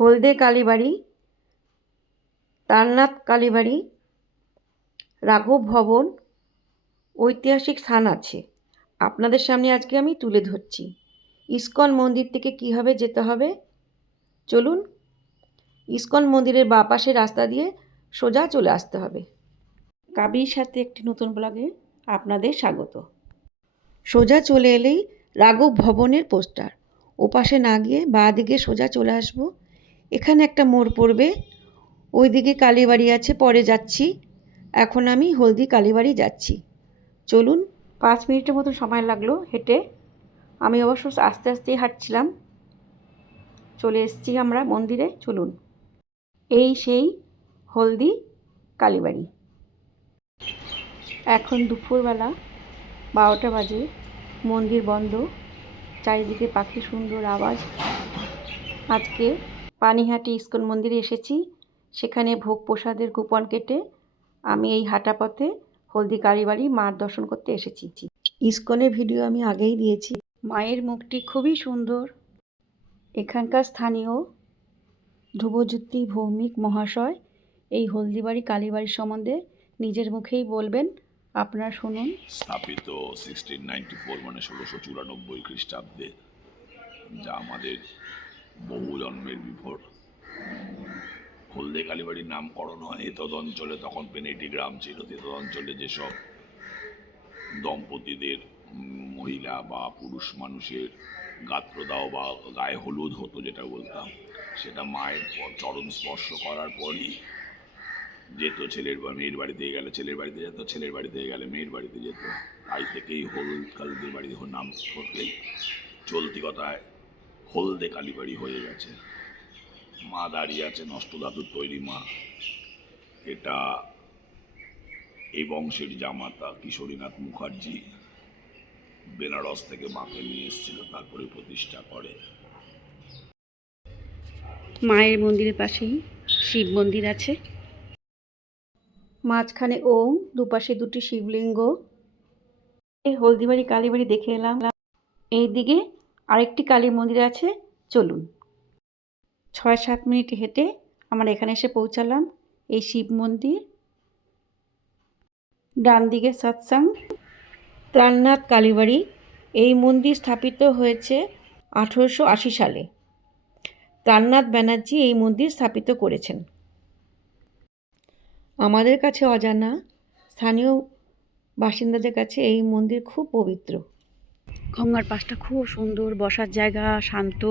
হলদে কালীবাড়ি তারনাথ কালীবাড়ি রাঘব ভবন ঐতিহাসিক স্থান আছে। আপনাদের সামনে আজকে আমি তুলে ধরছি। ইস্কন মন্দির থেকে কীভাবে যেতে হবে? চলুন ইস্কন মন্দিরের বাঁ পাশে রাস্তা দিয়ে সোজা চলে আসতে হবে। কাবির সাথে একটি নতুন ব্লগে আপনাদের স্বাগত। সোজা চলে এলেই রাঘব ভবনের পোস্টার। ওপাশে না গিয়ে বাঁ দিকে সোজা চলে আসব। এখানে একটা মোড় পড়বে। ওইদিকে কালীবাড়ি আছে, পরে যাচ্ছি। এখন আমি হলদি কালীবাড়ি যাচ্ছি। চলুন। পাঁচ মিনিটের মতো সময় লাগল হেঁটে। আমি অবশ্য আস্তে আস্তেই হাঁটছিলাম। চলে এসছি আমরা মন্দিরে, চলুন। এই সেই হলদি কালীবাড়ি। এখন দুপুরবেলা বারোটা বাজে, মন্দির বন্ধ। চারিদিকে পাখি সুন্দর আওয়াজ। আজকে পানিহাটি ইস্কন মন্দিরে এসেছি। সেখানে ভোগ প্রসাদের কুপন কেটে আমি এই হাঁটা পথে হলদি কালীবাড়ি মার দর্শন করতে এসেছি। ইস্কনের ভিডিও আমি আগেই দিয়েছি। মায়ের মুখটি খুবই সুন্দর। এখানকার স্থানীয় ধ্রুবজ্যোতি ভৌমিক মহাশয় এই হলদিবাড়ি কালীবাড়ির সম্বন্ধে নিজের মুখেই বলবেন। আপনারা শুনুন। স্থাপিত সিক্সটিন নাইনটি ফোর মানে ষোলোশো চুরানব্বই খ্রিস্টাব্দে যা আমাদের বহু জন্মের বিভোর। হলদে কালীবাড়ির নামকরণ হয় তদ অঞ্চলে তখন পেনেটি গ্রাম ছিল তদ অঞ্চলে যেসব দম্পতিদের মহিলা বা পুরুষ মানুষের গাত্রদাহ বা গায়ে হলুদ হতো যেটা বলতাম, সেটা মায়ের চরণ স্পর্শ করার পরই যেত, ছেলের মেয়ের বাড়িতে গেলে ছেলের বাড়িতে যেত, ছেলের বাড়িতে গেলে মেয়ের বাড়িতে যেত। তাই থেকেই হলুদ কালদের বাড়ি নাম করতেই চলতি কথায় হলদে কালীবাড়ি হয়ে গেছে। মা দাঁড়িয়ে আছে নষ্ট ধাতুর তৈরি মা। এটা এই বংশের জামাতা কিশোরীনাথ মুখার্জি বেনারস থেকে মাকে নিয়ে এসেছিল তারপরে প্রতিষ্ঠা করে। মায়ের মন্দিরের পাশেই শিব মন্দির আছে। মাঝখানে ওম দুপাশে দুটি শিবলিঙ্গ। এই হলদিবাড়ি কালীবাড়ি দেখে এলাম। এইদিকে আরেকটি কালী মন্দির আছে, চলুন। ছয় সাত মিনিট হেঁটে আমরা এখানে এসে পৌঁছালাম, এই শিব মন্দির। ডান দিকে সৎসাং ত্রাণনাথ কালীবাড়ি। এই মন্দির স্থাপিত হয়েছে আঠেরোশো আশি সালে। ত্রাণনাথ ব্যানার্জি এই মন্দির স্থাপিত করেছেন। আমাদের কাছে অজানা স্থানীয় বাসিন্দাদের কাছে এই মন্দির খুব পবিত্র। গঙ্গার পাশটা খুব সুন্দর, বসার জায়গা, শান্ত।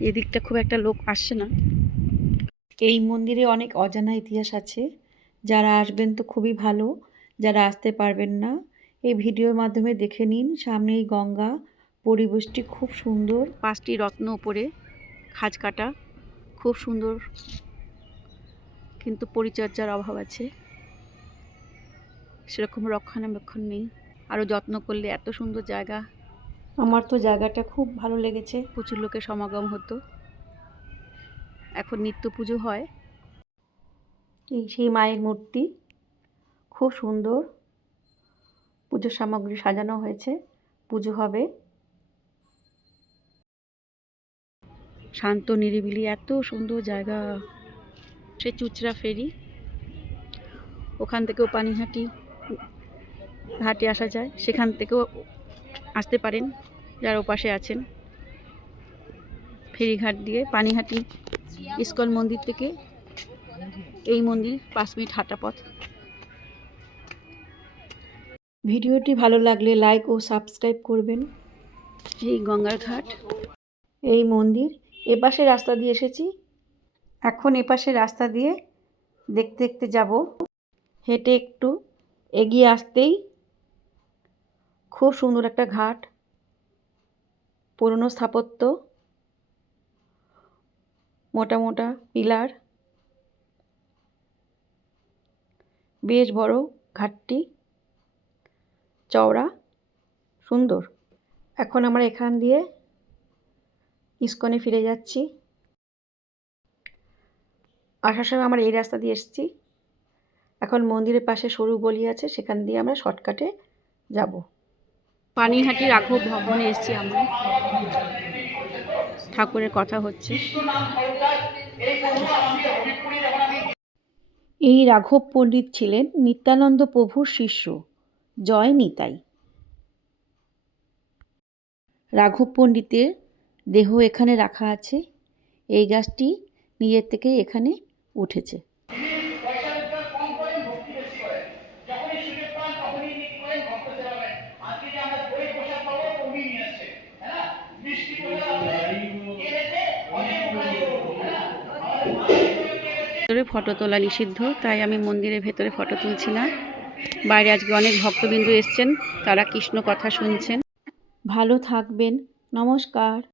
এদিকটা খুব একটা লোক আসছে না। এই মন্দিরে অনেক অজানা ইতিহাস আছে। যারা আসবেন তো খুবই ভালো, যারা আসতে পারবেন না, এই ভিডিওর মাধ্যমে দেখে নিন। সামনেই গঙ্গা, পরিবেশটি খুব সুন্দর। পাঁচটি রত্ন উপরে, খাজ কাটা, খুব সুন্দর। কিন্তু পরিচর্যার অভাব আছে। সেরকম রক্ষণাবেক্ষণ নেই। আরও যত্ন করলে এত সুন্দর জায়গা। আমার তো জায়গাটা খুব ভালো লেগেছে। প্রচুর লোকের সমাগম হতো। এখন নিত্য পুজো হয়। এই সেই মায়ের মূর্তি। খুব সুন্দর। পুজোর সামগ্রী সাজানো হয়েছে। পুজো হবে। শান্ত নিরিবিলি এত সুন্দর জায়গা। সে চুচড়া ফেরি। ওখান থেকেও পানিহাটি। ঘাটে আসা যায় সেখান থেকেও আসতে পারেন যারা ওপাশে আছেন। ফেরিঘাট দিয়ে পানিহাটি ইস্কন মন্দির থেকে এই মন্দির পাঁচ মিনিট হাঁটা পথ। ভিডিওটি ভালো লাগলে লাইক ও সাবস্ক্রাইব করবেন। এই গঙ্গার ঘাট। এই মন্দির এপাশে রাস্তা দিয়ে এসেছি। এখন এপাশে রাস্তা দিয়ে দেখতে দেখতে যাব। হেঁটে একটু এগিয়ে আসতেই খুব সুন্দর একটা ঘাট, পুরনো স্থাপত্য, মোটা মোটা পিলার। বেশ বড় ঘাটটি। চওড়া, সুন্দর। এখন আমরা এখান দিয়ে ইস্কনে ফিরে যাচ্ছি। আসার সময় আমরা এই রাস্তা দিয়ে এসেছি। এখন মন্দিরের পাশে সরু গলি আছে সেখান দিয়ে আমরা শর্টকাটে যাব। পানিহাটি রাঘব ভবনে এসেছি আমরা। ঠাকুরের কথা হচ্ছে। এই রাঘব পণ্ডিত ছিলেন নিত্যানন্দ প্রভুর শিষ্য জয় নিতাই। রাঘব পণ্ডিতের দেহ এখানে রাখা আছে এই গাছটি নিজের থেকে এখানে উঠেছে। ভেতরে ফটো তোলা নিষিদ্ধ, তাই আমি মন্দিরের ভেতরে ফটো তুলছি না বাইরে আজকে অনেক ভক্তবিন্দু এসছেন, তারা কৃষ্ণ কথা শুনছেন। ভালো থাকবেন, নমস্কার।